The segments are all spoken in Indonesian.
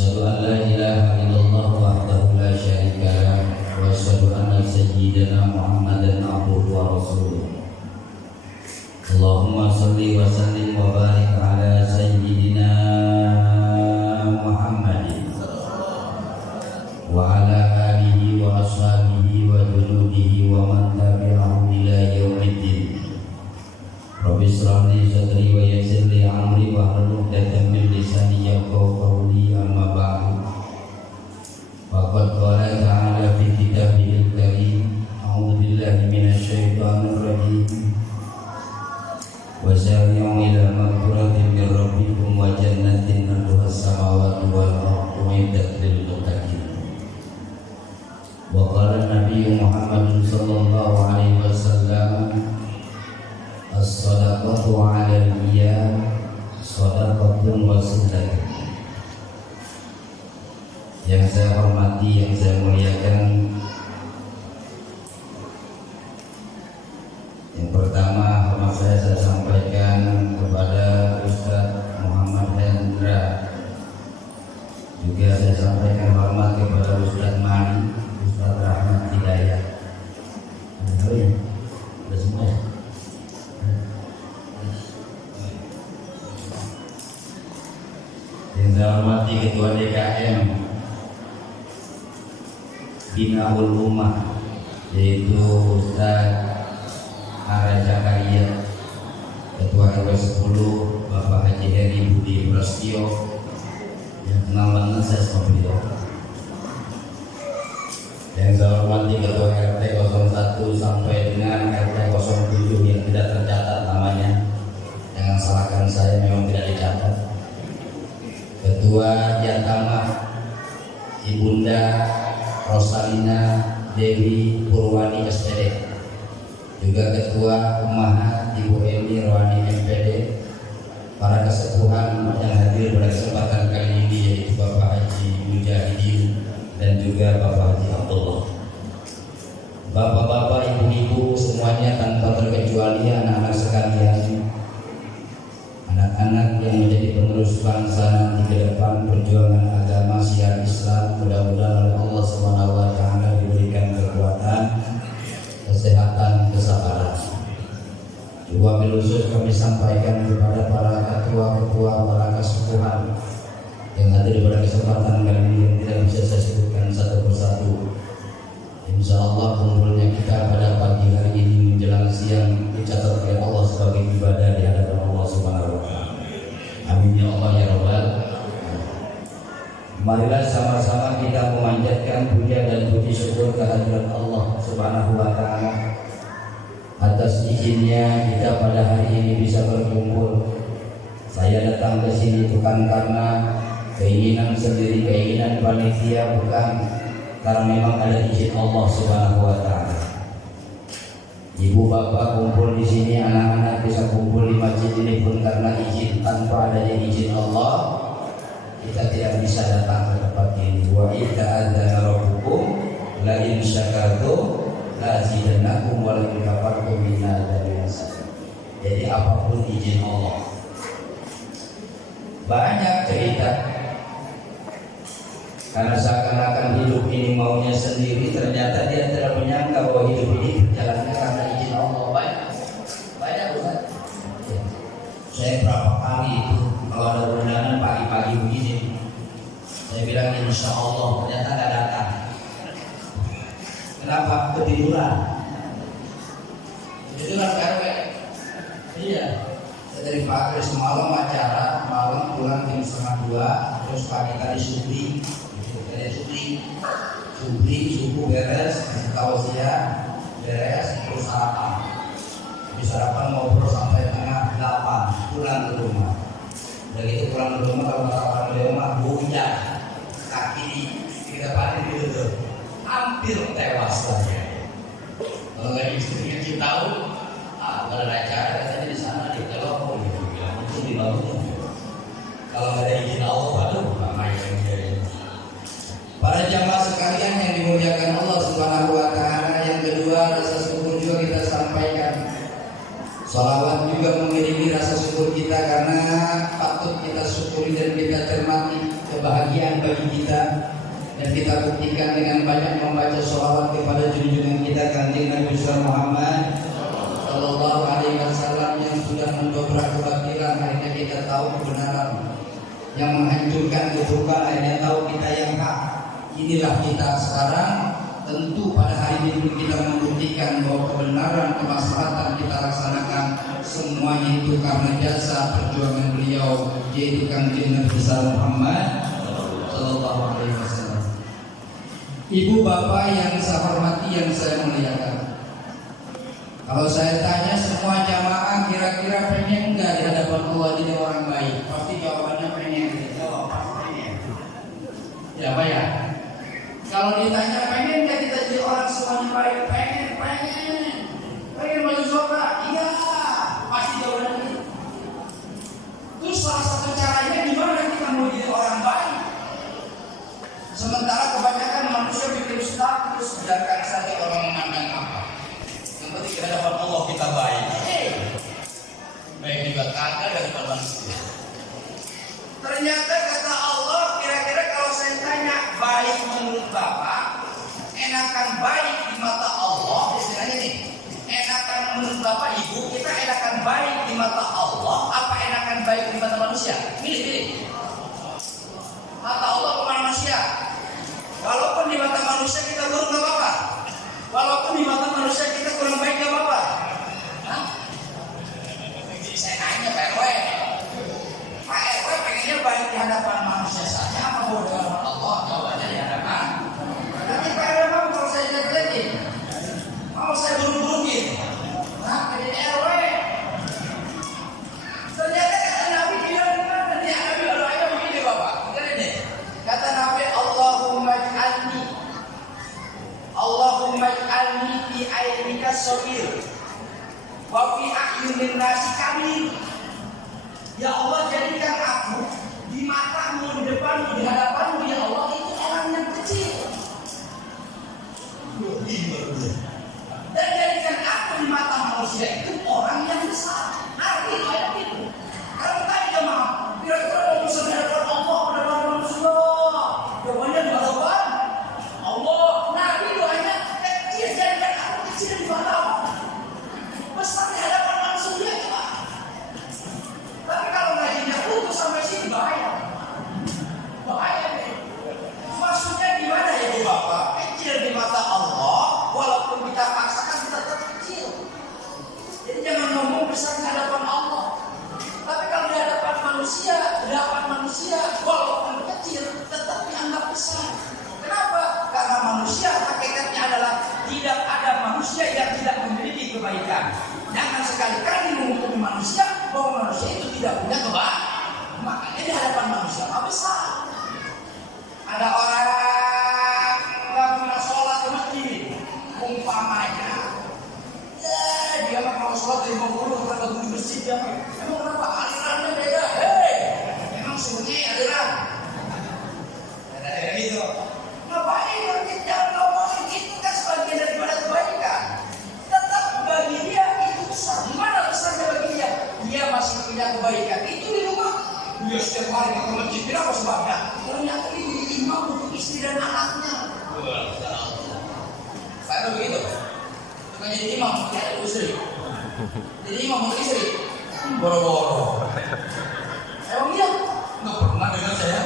Asyhadu an la ilaha illallah wahdahu la syarika lah wa asyhadu anna sayyidana Muhammadan abduhu wa rasuluh. Allahumma shalli wa sallim wa barik ala sayyidina Muhammadin wa ala alihi wa ashabihi wa junudihi wa man tabi'ahum ila yaumiddin. Rabbi shrah li sadri wa yassir li amri wa hlul 'uqdatam min lisani yafqahu qawli. Amma ba'du. Faqad qala ta'ala fi kitabihil karim. A'udzu billahi minasy syaithanir rajim. Wa sari'u ila maghfiratin min rabbikum wa jannatin 'arduha as-samawati wal ardu u'iddat lil muttaqin. Wa qala Nabi Muhammad sallallahu alaihi wasallam, as-shadaqatu 'alal iyam shadaqatun wasilatun. Yang saya hormati, yang saya muliakan, yang pertama hormat saya sampaikan kepada Ustaz Muhammad Hendra. Juga saya sampaikan hormat kepada Ustaz Mani, Ustaz Rahmat Hidayat. Oh ya, ada semua ya? Yang saya hormati Ketua DKM Binaul Ummah, yaitu Ustaz Ara Zakaria, Ketua RW 10 Bapak Haji Heri Budi Prasetyo, yang kenal banget saya sama beliau. Yang saya hormati Ketua RT 01 sampai dengan RT 07 yang tidak tercatat namanya, jangan salahkan saya, memang tidak dicatat. Ketua Yatamah Ibunda Rosalina Dewi Purwani SPD, juga Ketua Umaha Ibu Eni Rohani MPD, para kesepuhan yang hadir pada kesempatan kali ini yaitu Bapak Haji Mujahidin dan juga Bapak Haji Abdullah. Bapak-bapak, ibu-ibu semuanya tanpa terkecuali, anak-anak sekalian, anak-anak yang menjadi penerus bangsa nanti ke depan, perjuangan agama syiar Islam, mudah-mudahan oleh Allah SWT diberikan kekuatan, kesehatan, kesabaran. Juga khusus kami sampaikan kepada para ketua-ketua, para kesepuhan yang hadir pada kesempatan kali ini yang tidak bisa saya sebutkan satu persatu. Insya Allah kumpulnya kita pada pagi hari ini menjelang siang dicatat oleh Allah sebagai ibadah di hadapan Allah Subhanahu wa Ta'ala. Amin ya Allah ya Rabbal. Marilah sama-sama kita memanjatkan puja dan puji syukur kehadirat Allah Subhanahu wa Ta'ala atas izinnya kita pada hari ini bisa berkumpul. Saya datang ke sini bukan karena keinginan sendiri, keinginan panitia, bukan, karena memang ada izin Allah Subhanahu wa Ta'ala. Ibu bapak kumpul di sini, anak-anak bisa kumpul di masjid ini pun karena izin. Tanpa adanya izin Allah, kita tidak bisa datang ke tempat ini. Wa idza adzana rabbukum la in syakartum la azidannakum wa la in kafartum inna adzabina sadid. Jadi apapun izin Allah. Banyak cerita, karena seakan-akan hidup ini maunya sendiri, ternyata dia tidak menyangka bahwa hidup ini berjalannya karena izin Allah. Banyak bukan? Saya berapa kali itu kalau ada undangan pagi-pagi begini, saya bilang insya Allah, ternyata nggak datang. Kenapa? Ketiduran. Ketiduran RW. Iya. Saya dari pagi semalam acara, malam pulang jam 1:30, terus pagi tadi subli subuh beres, tausiah beres, terus sarapan. Habis sarapan ngobrol sampai tengah 8, pulang ke rumah. Udah gitu pulang ke rumah, kalau sarapan di rumah goyang, kaki kita paling gitu, hampir tewas saja. Kalau nggak istrinya kita tahu, kalau ada acara katanya di sana di telepon gitu, bilang itu di lautnya. Kalau nggak ada izin Allah, waduh, nggak main dia. Para jamaah sekalian yang dimuliakan Allah Subhanahu wa Ta'ala, yang kedua rasa syukur juga kita sampaikan. Salawat juga mengiringi rasa syukur kita, karena patut kita syukuri dan kita cermati kebahagiaan bagi kita, dan kita buktikan dengan banyak membaca sholawat kepada junjungan kita Kanjeng Nabi Muhammad Sallallahu Alaihi Wasallam yang sudah mendobrak kebatilan. Akhirnya kita tahu kebenaran, yang menghancurkan keburukan. Akhirnya tahu kita yang hak. Inilah kita sekarang. Tentu pada hari ini kita membuktikan bahwa kebenaran, kemaslahatan kita laksanakan semuanya itu karena jasa perjuangan beliau, yaitu Kanjeng Nabi Muhammad Sallallahu Alaihi Wasallam. Ibu bapak yang saya hormati, yang saya muliakan, kalau saya tanya semua jamaah kira-kira pengen enggak di hadapan Allah jadi orang baik, pasti jawabannya pengen. Jawab pasti pengen. Ya Pak ya. Kalau ditanya pengen nggak kita jadi orang semuanya baik, pengen masuk surga, iya, pasti jawabannya itu. Terus salah satu caranya gimana kita mau jadi orang baik? Sementara kebanyakan manusia bikin status, biarkan saja orang memandang apa. Yang penting di hadapan Allah kita baik. Baik juga kagak dari manusia. Ternyata kata Allah, kira-kira kalau saya tanya baik menurut Bapak, enakan baik di mata Allah, istilahnya nih, enakan menurut Bapak Ibu, kita enakan baik di mata Allah, apa enakan baik di mata manusia? Pilih. Mata Allah apa manusia? Walaupun di mata manusia kita buruk gak apa-apa, walaupun di mata manusia kita kurang baik gak apa-apa. Jadi saya nanya Pak RW, Pak RW pengennya baik di hadapan manusia saja apa boleh di hadapan Allah? Jawabannya di hadapan. Nanti Pak RW mau kalau saya jelek-jelekin, mau saya buruk-burukin, jadi RW. Ternyata kata Nabi bilang nanti Nabi doanya begini Bapak, dengerin deh. Kata Nabi, Allahumma ij'alni fi ainika shagir wa fi a'yunin nasi kabir. Ya Allah, jadikan aku di matamu, di depanmu, di hadapanmu, ya Allah, itu orang yang kecil. Dan jadikan aku di mata manusia itu orang yang besar. Nah, itu ayat itu. Kalau tadi jemaah, kira-kira mau bisa di hadapan Allah, di hadapan manusia. Jawabannya di hadapan Allah. Nabi doanya kecil, jadikan aku kecil di mata Allah, besar di hadapan manusia. Tapi kalau ngajinya putus sampai sini bahaya deh. Maksudnya gimana ya Bu Bapak? Kecil di mata Allah, walaupun kita paksakan kita tetap kecil. Jadi jangan ngomong besar di hadapan Allah. Tapi kalau di hadapan manusia, walaupun kecil tetap dianggap besar. Kenapa? Karena manusia hakikatnya adalah tidak ada manusia yang tidak memiliki kebaikan. Jangan sekali-kali menghukumi manusia bahwa manusia itu tidak punya kebaikan. Makanya di hadapan manusia besar. Ada orang nggak pernah sholat ke masjid, umpamanya, dia mah kalau sholat 50 berapa di masjid dia mah. Emang kenapa alirannya beda? Emang sunyi aliran. Ada gitu. Ngapain kita ngomongin itu kan sebagian daripada kebaikan. Tetap bagi dia itu besar. Gimana besarnya bagi dia? Dia masih punya kebaikan itu di rumah. Dia setiap hari ke masjid. Kenapa sebabnya? Ternyata itu imam untuk istri dan anaknya. Saya begitu. Bukan jadi imam, jadi istri. Jadi imam untuk istri. Boro-boro. Emang iya? Nggak pernah dengar saya.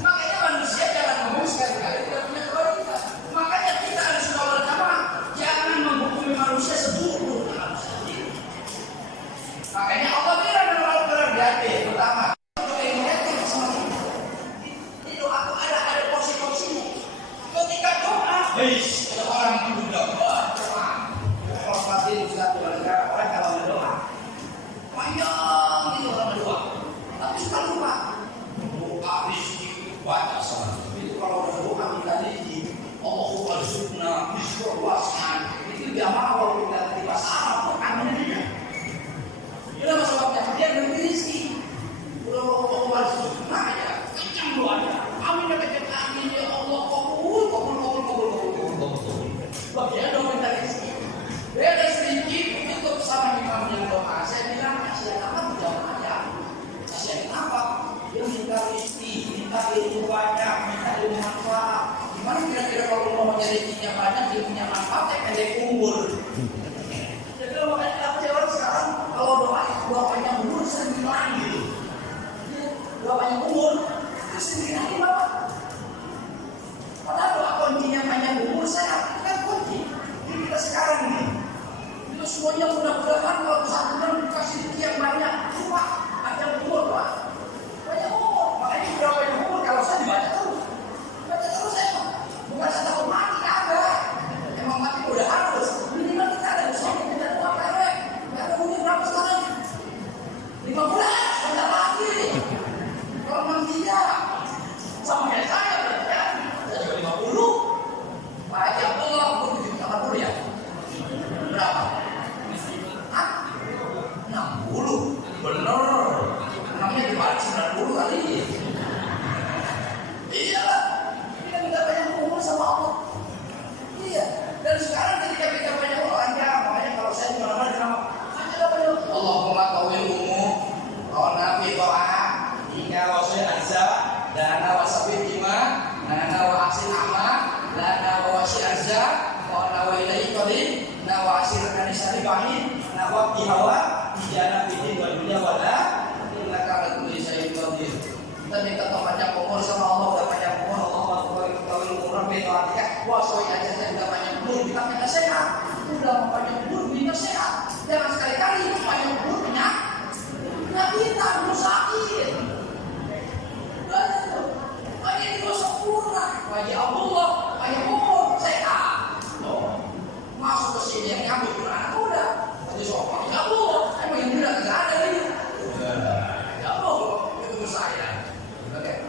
Makanya manusia jangan ngomong sekali-kali tidak punya kebaikan. Makanya kita harus kawal jamaah, jangan menghukumi manusia seburuk manusia. Makanya Allah bilang dalam Al-Quran di hati pertama, di doa aku ada porsi-porsinya. Ketika doa, ada orang yang berdoa, kalau pasti bisa orang kalau berdoa panjang itu orang berdoa, tapi suka lupa doa rezeki baca salat. Itu kalau udah doa minta rezeki, Allahumma rizqna rizqan wasi'an. Itu dia mau kalau kita di bahasa Arab, aminnya dia. Itu masalah rezekinya banyak, dia punya manfaat, pendek umur. Jadi makanya kenapa orang sekarang kalau doa panjang umur sering bilang gitu. Doa panjang umur sering lagi bapak. Padahal doa kuncinya panjang umur sehat kan kunci. Ini kita sekarang ini. Itu semuanya mudah-mudahan kalau satu bulan dikasih rezeki yang banyak, cuma panjang umur doa. Panjang umur, makanya doa panjang umur kalau saya dibaca terus saya bukan saya takut mati ada. Emang mati udah harus. Minimal kita ada usaha kita doa karek. Nggak ada umur berapa sekarang? 15, sebentar lagi. Kalau memang tidak, sama kayak saya berarti ya. Saya juga 50. Pak Haji Abdullah umur 80 ya. Berapa? Hah? 60. Bener. Namanya dibalik 90 kali. Iya lah. Kita minta banyak umur sama Allah. Iya. Dan sekarang ketika kita banyak orangnya, makanya kalau saya dimana-mana kenapa? Saya banyak. Allahumma tawil umur, rona fitoa, hingga wasil arza, dana wasabit iman, dana wasil aman, dana wasil arza, rona wa ilai qadim, nawa asir kanisari bahin, nawa bihawa, dijana bidin wa dunia wala, inna kana kulli syai'in qadir. Kita minta panjang umur sama Allah, udah panjang umur, Allah tawil umur, beto artinya, wah soal aja saya udah panjang umur, kita minta sehat, udah panjang umur, minta sehat. Jangan sekali-kali panjang umur punya kita belum sakit. Betul. Hanya itu sempurna. Wajib Allah, panjang umur, sehat. Masuk ke sini yang nyambut dengan anak muda. Jadi sopan, ya Allah, emang yang muda tidak ada ini. Ya Allah, itu saya.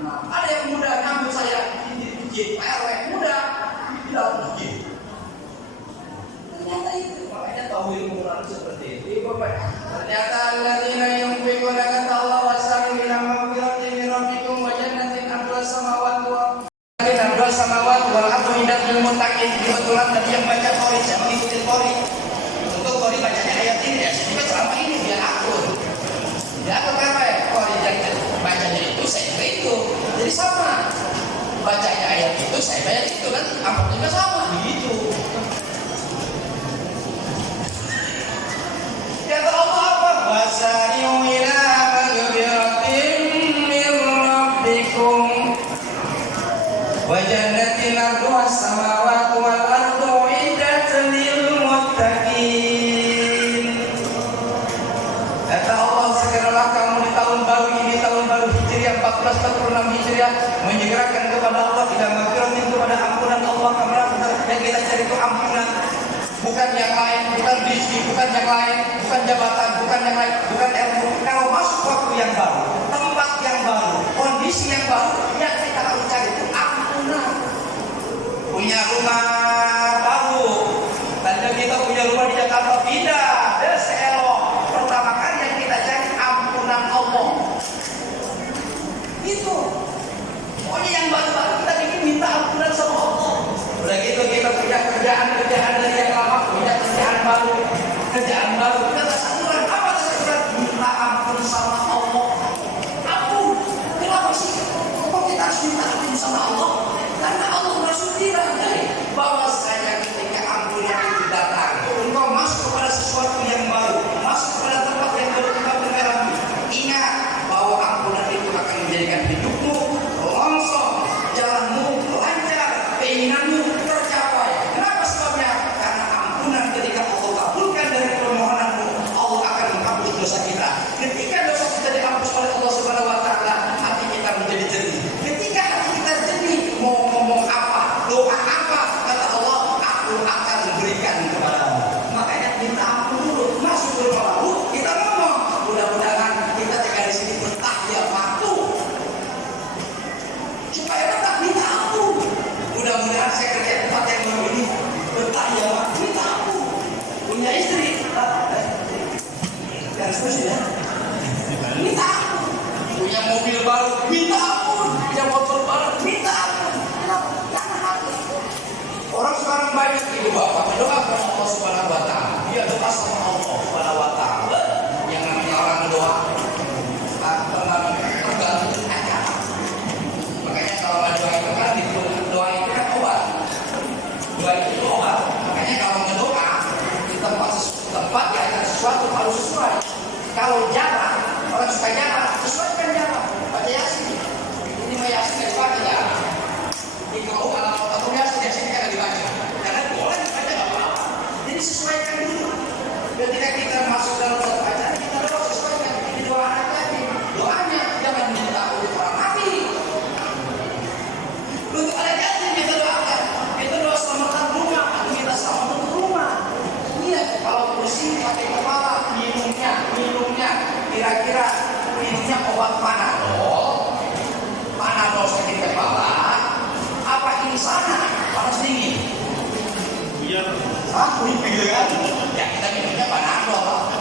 Ada yang muda nyambut saya di masjid, PRW muda, di dalam masjid. Ternyata itu, makanya tauhid umuran seperti itu. Ternyata alladzina yunfiquna kata Allah wasabiquna maghfirati min rabbikum wa jannatin arduha samawati wal ardu indatil muttaqin. Kebetulan tadi yang baca Qori, saya mengikuti Qori. Untuk Qori bacanya ayat ini ya, saya juga selama ini biar akur. Ya akur kenapa ya? Qori yang bacanya itu saya juga itu. Jadi sama. Bacanya ayat itu saya bayar itu kan, amalnya juga sama begitu. Kata Allah apa? Wasari'u ila maghfiratin min rabbikum wa jannatin 'arduha as-samawati wal ardu 'iddatul lil muttaqin. Kata Allah, segeralah kamu di tahun baru ini, tahun baru Hijriah 1446 Hijriah, menyegerakan kepada Allah ila maghfiratin, kepada ampunan Allah. Yang kita cari itu ampunan, bukan yang lain, bukan rezeki, bukan yang lain, bukan jabatan, bukan yang lain, bukan ilmu. Kalau masuk waktu yang baru, tempat yang baru, kondisi yang baru, yang kita harus cari itu ampunan. Punya rumah baru, tanda kita punya rumah di Jakarta, pindah, seelok. Pertama kali yang kita cari ampunan Allah. Itu. Pokoknya yang baru-baru kita bikin minta ampunan sama Allah. Udah gitu kita punya kerjaan dari yang lama, punya kerjaan baru, kita tersakuran. Apa tersakuran? Minta ampun sama Allah. Ampun. Kenapa sih? Kok kita harus minta ampun sama Allah? Karena Allah bersumpah bahwa saya ketika ampunan itu datang, engkau masuk kepada sesuatu yang baru, masuk kepada tempat yang baru kita berlari. Ingat bahwa ampunan itu akan menjadikan hidupmu longsor, jalanmu lancar, keinginanmu tercapai. Kenapa sebabnya? Karena ampunan ketika Allah kabulkan dari permohonanmu, Allah akan menghapus dosa kita. Ketika dosa kita dihapus oleh Allah Subhanahu wa taala, hati kita menjadi jernih. Ketika hati kita jernih, mau ngomong apa, doa apa, kata Allah, aku akan memberikan kepadamu. Makanya minta ampun dulu, masuk ke rumah baru, kita ngomong. Mudah-mudahan kita tinggal di sini betah ya waktu. Supaya betah minta ampun. Mudah-mudahan saya kerja di tempat yang baru ini betah ya waktu, minta ampun. Punya istri, dan seterusnya, minta ampun. Punya mobil baru, minta ampun. Punya motor baru, minta ampun. Kenapa? Karena hati. Orang sekarang banyak ibu bapak berdoa kepada Allah Subhanahu wa taala. Dia doa sama Allah Subhanahu wa taala. Yang namanya orang berdoa tergantung acara. Makanya kalau doa itu kan doa itu kan obat. minumnya obat panadol, panadol sakit kepala, apa insana panas dingin? Iya. Aku gitu kan? Ya kita minumnya panadol.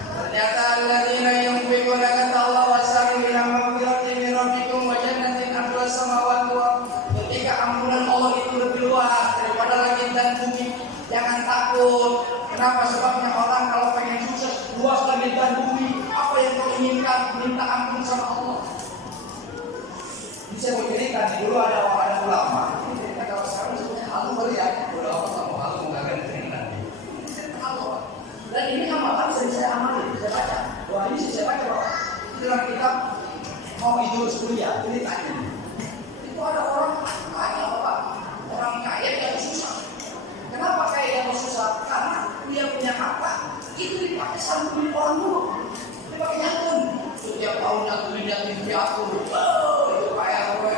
Ternyata alladzina yunfiquna kata Allah wasari'ina maghfiratin min rabbikum wa jannatin arduha samawati wal ardh. Ketika ampunan Allah itu lebih luas daripada langit dan bumi, jangan takut. Kenapa? Sebabnya orang kalau pengen sukses luas langit dan bumi, apa yang kau inginkan? Minta ampun sama Allah. Bisa mau cerita dulu ada ulama. Kalau sekarang sebenarnya halu melihat udah apa kamu halu mengagak cerita. Dan ini amalan sering saya amali, saya baca. Wah ini saya baca bahwa di dalam kitab mau itu kuliah, ini tanya. Itu ada orang kaya apa? Orang kaya yang susah. Kenapa kaya yang susah? Karena dia punya harta itu dipakai sambungin orang dulu. Dipakai nyantun. Setiap tahun nyantun TV aku. Itu kaya gue.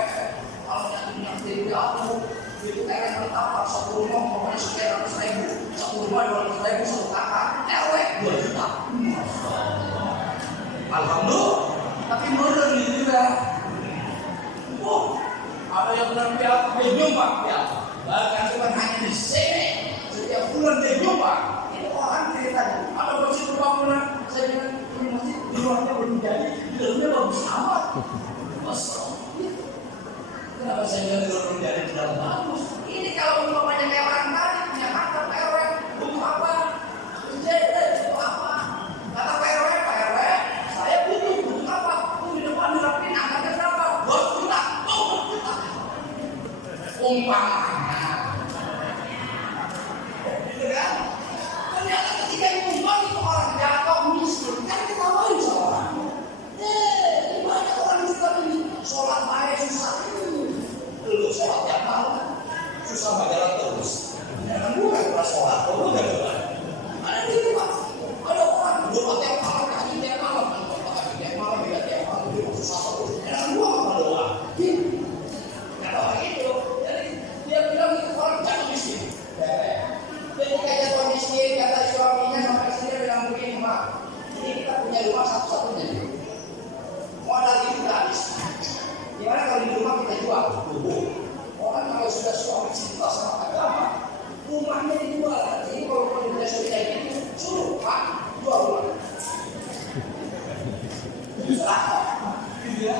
Kalau nyantun TV aku, itu kaya tetap satu rumah pokoknya sekian 100.000. Satu rumah 200.000 satu kakak. RW 2 juta. Alhamdulillah. Tapi modern gitu juga. Ada yang benar pihak dia nyumbang ya. Bahkan bukan hanya di sini. Setiap bulan dia nyumbang. Ini orang ceritanya. Ada masjid pembangunan. Saya bilang ini masjid di luarnya belum jadi. Di dalamnya bagus amat. Masalah. Kenapa saya bilang di luar belum jadi di dalam bagus? Ini kalau umpamanya kayak orang tadi punya harta RW butuh apa? Butuh apa? Kata Pak RW, saya butuh apa? Di depan dirapin angkatnya berapa? 2 juta. Umpamanya gitu kan? Ternyata ketika nyumbang itu orang jatuh miskin kan ketawain sama orang. Ini banyak orang juga ini sholat bayar susah. Lu sholat tiap malam susah bayar terus. Jangan bukan kelas sholat, lu gak ada. Ada gitu pak. Ada orang doa tiap malam kaki tiap malam, kaki tiap malam beda tiap malam dia susah terus. Jangan buang sama doa. Kata orang itu. Dia bilang itu orang jatuh miskin. Ketika jatuh miskin, kata suaminya sampai istri bilang begini, Mak, ini kita punya rumah satu-satunya. Modal itu udah habis. Gimana kalau di rumah kita jual? Orang kalau sudah suami cinta sama agama, rumahnya dijual. Jadi kalau dia sudah kayak gitu, suruh Pak jual rumah. Surat, dia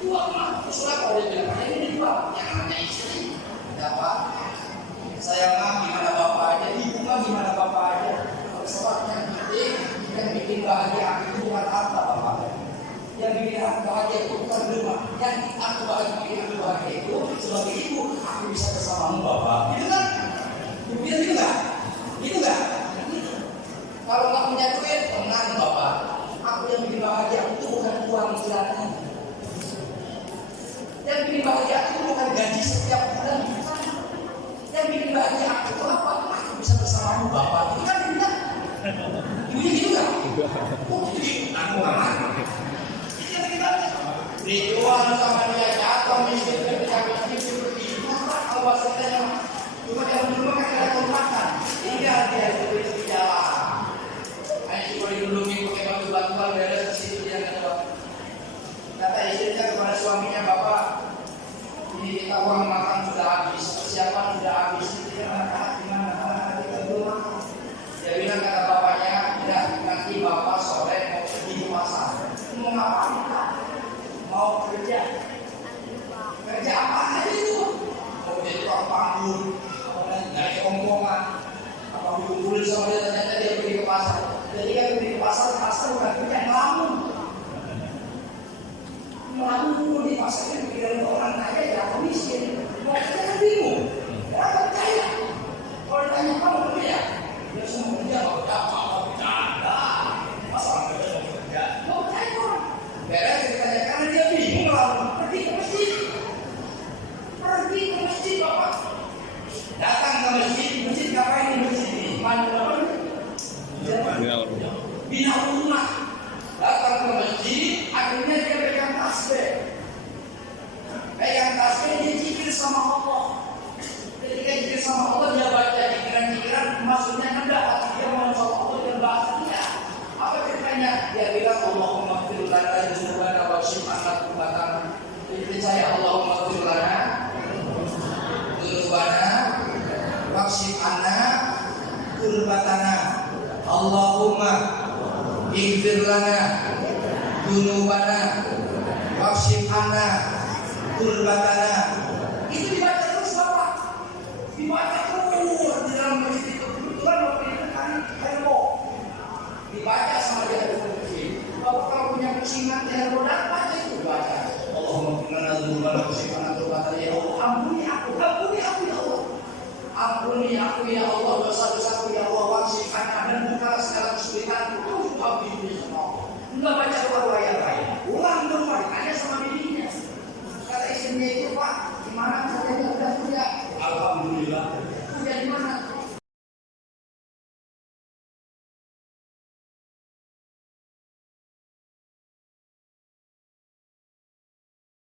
jual rumah. Surat kalau dia bilang ini dijual, yang namanya istri. Dapat, saya mah gimana bapak aja, ibu mah gimana bapak aja. Sebabnya yang bikin bahagia itu bukan harta bapak. Yang bikin aku bahagia itu bukan rumah. Yang aku bikin aku bahagia itu sebagai ibu aku bisa bersamamu bapak. Itu kan? Itu enggak? Itu enggak? Kalau nggak punya duit, tenang bapak. Aku yang bikin bahagia itu bukan uang silakan. Yang bikin bahagia itu bukan gaji setiap bulan. Yang bikin bahagia aku itu apa? Aku bisa bersamamu bapak. Itu kan dia. Ibunya gitu kan? Oh gitu. Aku aman. Itu yang kita dijual sama dia jatuh miskin ketika miskin begitu. Kalau bahasanya cuma yang dulu kan ada kontrakan. Tinggal dia itu di jalan. Hanya cuma dilindungi pakai batu-batuan beres ke situ dia nggak ada. Kata istrinya kepada suaminya, bapak, ini kita uang makan sudah habis, persiapan sudah habis, gimana kita belum makan. Dia bilang kata bapaknya, tidak nanti bapak sore mau pergi ke pasar. Mau ngapain pak? Mau kerja? Kerja apa aja itu? Mau jadi tukang panggung, nyari ongkongan, apa dikumpulin sama dia ternyata dia pergi ke pasar. Jadi kan pergi ke pasar bukan kerja ngelamun. Melakukan dulu di pasarnya pikiran orang kaya ya orang miskin. Mereka kan bingung. Kenapa kaya? Kalau ditanya kamu kerja, dia semua kerja mau bercanda. Masalah kerja mau kerja, mau kaya orang. Beres ditanya karena dia bingung melakukan pergi ke masjid. Pergi ke masjid bapak. Datang ke masjid ngapain di masjid ini? Mana apa? Bina rumah. Datang ke masjid, akhirnya dia pegang tasbih. Pegang tasbih, dia zikir sama Allah. Ketika zikir sama Allah, dia baca zikiran-zikiran, maksudnya enggak, hati dia mau sama Allah dan bahasa dia. Apa ceritanya? Dia bilang, Allahumma firulana Allahumma ighfir lana dzunubana waghfir anna kurbatana. Itu dibaca terus Bapak. Dibaca terus di dalam masjid itu. Kebetulan waktu itu kami heboh. Dibaca sama dia kecil. Bapak kalau punya kecingan heboh dan baca itu baca. Allahumma ighfir lana dzunubana waghfir anna kurbatana. Ya Allah, ampuni aku ya Allah. Ampuni aku ya Allah, dosa-dosaku ya Allah, waghfir anna, dan bukalah segala kesulitanku. Itu Bapak ini semua. Enggak baca